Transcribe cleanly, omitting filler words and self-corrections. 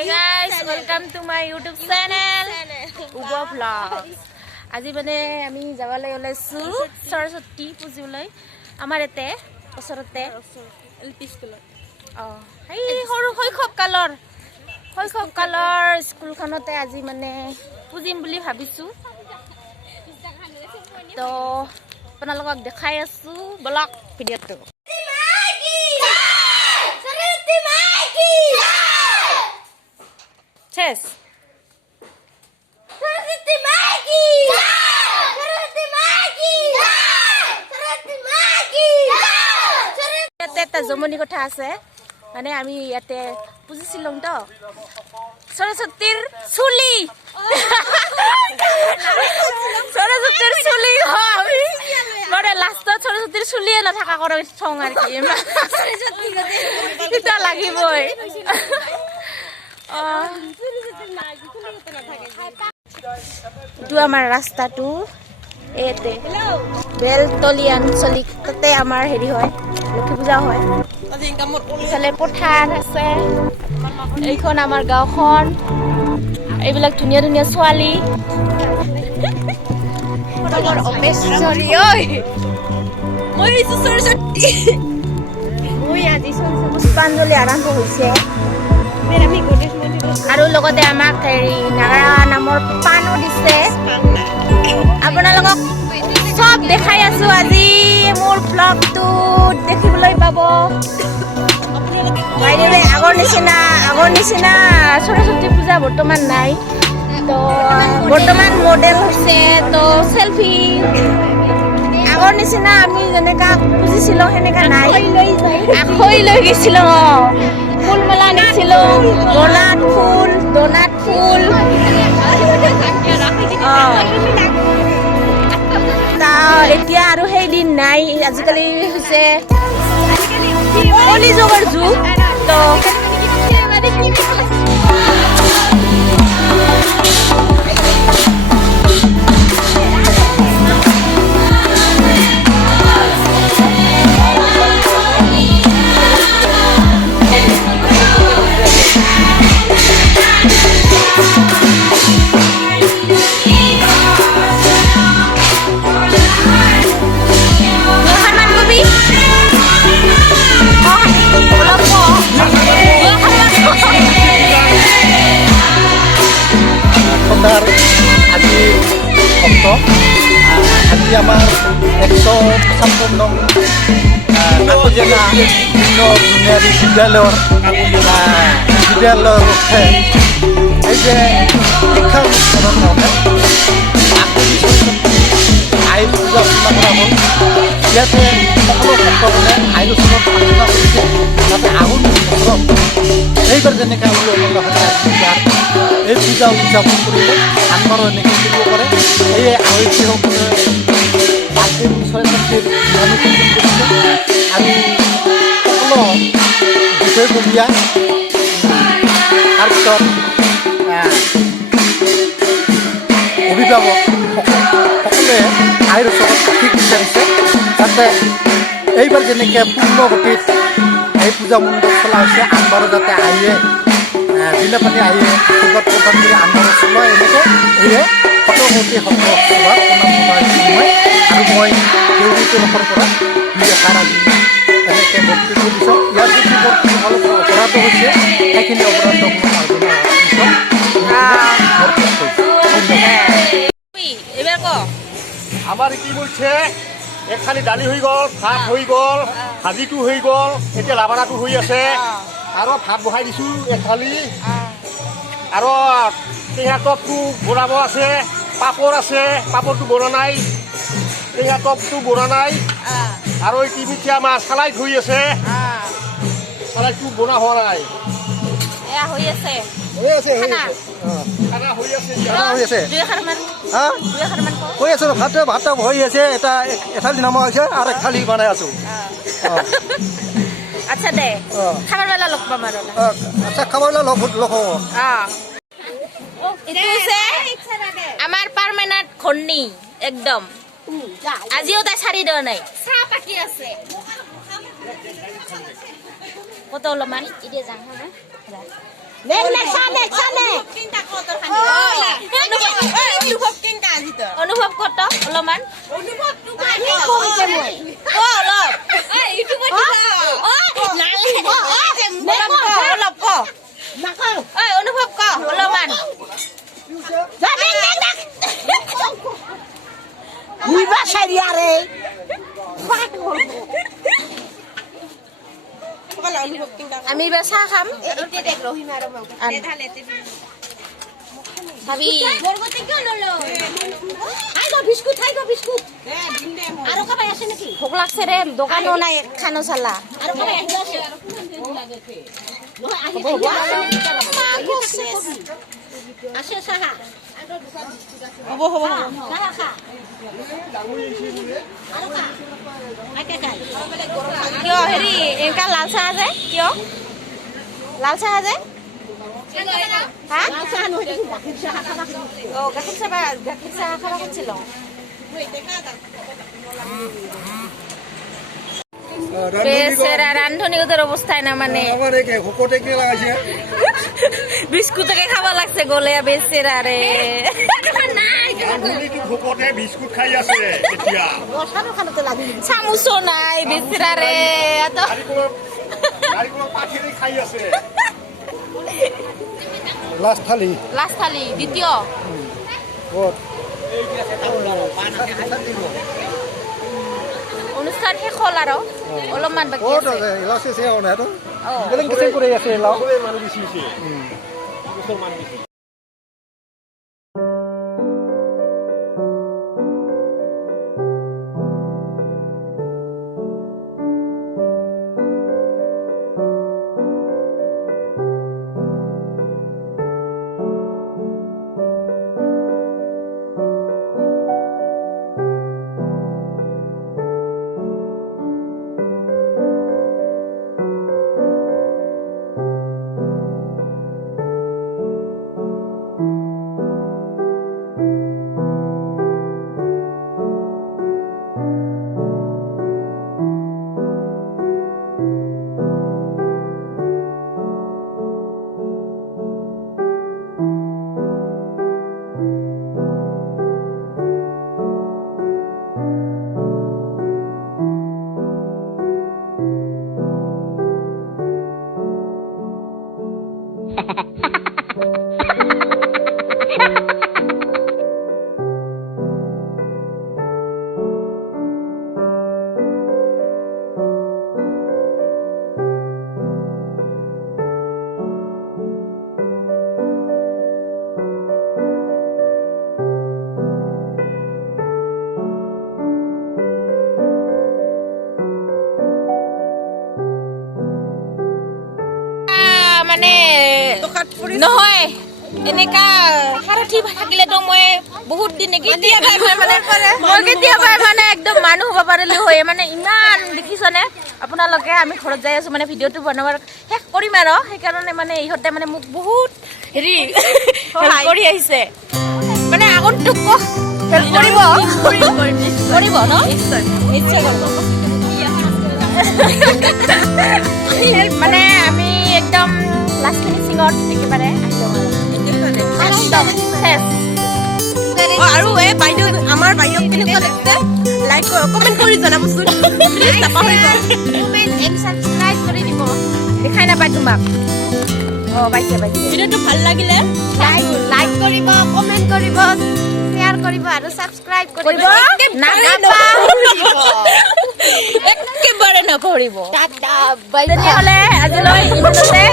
Hey guys, welcome to my YouTube channel. Ugo Vlogs. আজি মানে আমি যাবলৈ ওলাইছো সৰস্বতী পূজালৈ আমাৰ এতে ওচৰতে এলপি স্কুলত এই সৰু শৈশৱ কালৰ স্কুলখনতে আজি মানে পূজিম বুলি ভাবিছো তো আপোনালোকক দেখাই আছো ব্লগ ভিডিঅ'টো Chess. Saraswati Maki. Saraswati Maki. Saraswati Maki. Teta Zomoni kotha ase. Mane ami yate pujisilong to. Saraswatir Suli. Saraswatir Suli ho ami. Mane last to Saraswatir Suli na thaka koro song ar ki. Saraswati gote. Kita lagiboi. Itu amar rasta tu, ete. Beltoli ancolic tete amar heri hoy, Lokhi puja hoy. Sale pothar ase. Eikhon amar gaokhon. Eibilak dhuniya swali. Amar Omeshwari oi. Moi isu Saraswati. Moi aji Puspanjali arambo hoise. আৰু লগতে আমাক হেৰি নাগৰা নামৰ পানো দিছে আপোনালোকক সব দেখাই আছো আজি মোৰ ব্লগটো দেখিবলৈ পাব বাইদেউ আগৰ নিচিনা সৰস্বতী পূজা বৰ্তমান নাই তো বৰ্তমান মডেল হৈছে তো সেলফি আগৰ নিচিনা আমি যেনেকা পুজিছিলো সেনেকা নাই আখৈ লৈ গৈছিলো ফুল মালা নিছিলো donat ফুল তা এতিয়া আৰু সেই দিন নাই আজিকালি হৈছে কলিযুগৰ যুগ তো আজি আমাৰ 156 নং কাকজেলা বুনিয়াদী বিদ্যালয়ৰ এই যে শিক্ষা অনুষ্ঠানত আইন পূজা অৰ্চনা কৰা হ'ল ইয়াতে সকলো ভক্তজনে আইন উৎসৱত প্ৰাৰ্থনা কৰিছে যাতে আহোম বছৰত এইবাৰ যেনেকৈ এই পূজা উদযাপন কৰিলে আনবাৰো এনেকৈ কৰিব পাৰে এই আয়তীসকলে বাকীৰ সৰস্বতীৰ অনুসন্ধান কৰিছে আমি সকলো বিষয়ববীয়া তাৰপিছত অভিভাৱক সকলোৱে আইৰ ওচৰত ঠিক বিচাৰিছে যাতে এইবাৰ যেনেকৈ পূৰ্ণ গতিত এই পূজা মণ্ডপ চলা হৈছে আনবাৰো যাতে আইয়ে বিনাপানী আহি আশীৰ্বাদ প্ৰদান কৰি আনবাৰো চলোৱা এনেকৈ এয়ে সকলোমতী সত্ৰৰ সভাত মই আৰু মই দেউৰীটোৰ পৰা 2 এষাৰ আজি এনেকৈ বক্তব্য দিছোঁ ইয়াৰ যদি অলপ অপৰাধ হৈছে সেইখিনি অপৰাধ আমার কি বলছে এখানে ডালি হয়ে গেল ভাত হয়ে গেল ভাজিটো হয়ে গেল এতিয়া লাবাৰাটো হৈ আছে আৰু ভাত বহাই দিছো এখালি আৰু টেঙা টপটো বনাব আছে পাপড় আছে পাপড়টো বনা নাই টেঙা টপটো বনা নাই আৰু এই মিঠা মাছ চালাই ধুই আছে চালাইটো বনা হোৱা নাই এয়া হৈ আছে খানা হৈ আছে হৈ আছো ভাত হৈ আছে এটা এথালি নামা হৈছে আৰু এথালি বনাই আছো আচ্ছা দে খাবাৰ বেলা লগ পাম আৰু আচ্ছা খাবাৰ বেলা লগ এইটো হৈছে আমাৰ পাৰ্মানেণ্ট ঘৰণী একদম আজিও তাই চাৰি দিয়া নাই চাহ পাকি আছে কত অলপমান এতিয়া যাম অনুভৱ কত অলপমান অলপ ক অনুভৱ ক অলপমান আমি এবাৰ চাহ খাম ভাবি ভোক লাগছে ৰে দোকানও নাই খানো চালা কিয় হেৰি এনেকা লাল চাহ যে কিয় লাল চাহ যে হা অ গাখীৰ চাহ খাব খুজিছিলো বেচেরা রান্ধনিদের অবস্থায় না মানে বিস্কুটকে খাওয়া লাগছে গলে বেচেরা রে বিস্কুট খাই আছে এতিয়া চামুচো নাই বেচেরা রে খাই আছে লাষ্ট থালি দ্বিতীয় অনুষ্ঠান শেষ হ'ল আৰু অলপমান বাকী আছে কৰি আছে মানুহ বেছি হৈছে মানুহ বেছি মানে নহয় এনেকা সাৰথি থাকিলেতো মই বহুত দিন কেতিয়াবা মানে একদম মানুহ হ'ব পাৰিলো হয় মানে ইমান দেখিছনে আপোনালোকে আমি ঘৰত যাই আছো মানে ভিডিঅ'টো বনাবৰ শেষ কৰিম আৰু সেইকাৰণে মানে ইহঁতে মানে মোক বহুত হেৰি হেল্প কৰি আহিছে মানে আগন্তুক হেল্প কৰিব ন নিশ্চয় মানে আমি একদম লাষ্ট ফিনিচিঙত একেবাৰে আৰু এই বাইদেউ আমাৰ বাইদেউ কেনেকুৱা লাগিছে লাইক কমেণ্ট কৰি জনাবচোন সাবস্ক্ৰাইব কৰি দিব দেখাই নাপায় তোমাক পাইছে ভিডিঅ'টো ভাল লাগিলে লাইক কৰিব কমেণ্ট কৰিব শ্বেয়াৰ কৰিব আৰু সাবস্ক্ৰাইব কৰিব একেবাৰে নকৰিব তেনেহ'লে আজিলৈ ইমানতে